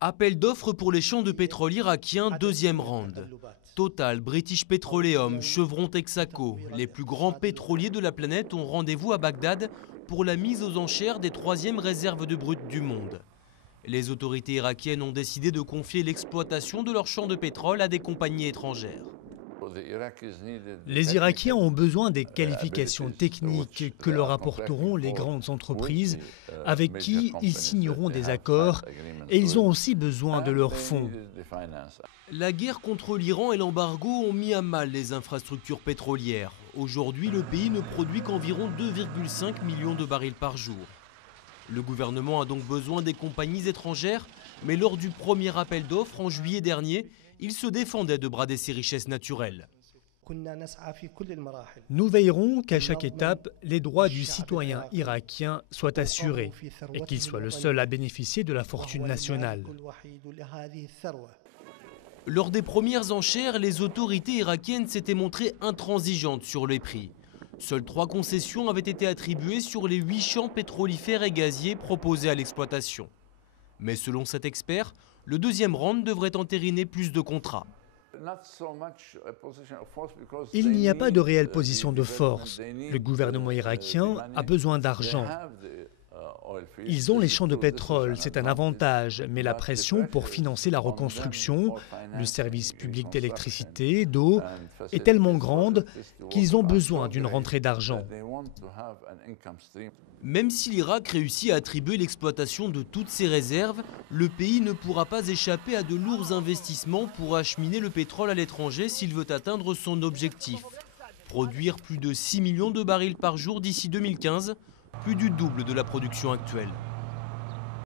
Appel d'offres pour les champs de pétrole irakiens, deuxième round. Total, British Petroleum, Chevron, Texaco, les plus grands pétroliers de la planète ont rendez-vous à Bagdad pour la mise aux enchères des troisièmes réserves de brut du monde. Les autorités irakiennes ont décidé de confier l'exploitation de leurs champs de pétrole à des compagnies étrangères. Les Irakiens ont besoin des qualifications techniques que leur apporteront les grandes entreprises avec qui ils signeront des accords, et ils ont aussi besoin de leurs fonds. La guerre contre l'Iran et l'embargo ont mis à mal les infrastructures pétrolières. Aujourd'hui, le pays ne produit qu'environ 2,5 millions de barils par jour. Le gouvernement a donc besoin des compagnies étrangères, mais lors du premier appel d'offres en juillet dernier, il se défendait de brader ses richesses naturelles. Nous veillerons qu'à chaque étape, les droits du citoyen irakien soient assurés et qu'il soit le seul à bénéficier de la fortune nationale. Lors des premières enchères, les autorités irakiennes s'étaient montrées intransigeantes sur les prix. Seules 3 concessions avaient été attribuées sur les 8 champs pétrolifères et gaziers proposés à l'exploitation. Mais selon cet expert, le deuxième round devrait entériner plus de contrats. Il n'y a pas de réelle position de force. Le gouvernement irakien a besoin d'argent. Ils ont les champs de pétrole, c'est un avantage, mais la pression pour financer la reconstruction, le service public d'électricité, d'eau, est tellement grande qu'ils ont besoin d'une rentrée d'argent. Même si l'Irak réussit à attribuer l'exploitation de toutes ses réserves, le pays ne pourra pas échapper à de lourds investissements pour acheminer le pétrole à l'étranger s'il veut atteindre son objectif. Produire plus de 6 millions de barils par jour d'ici 2015, plus du double de la production actuelle.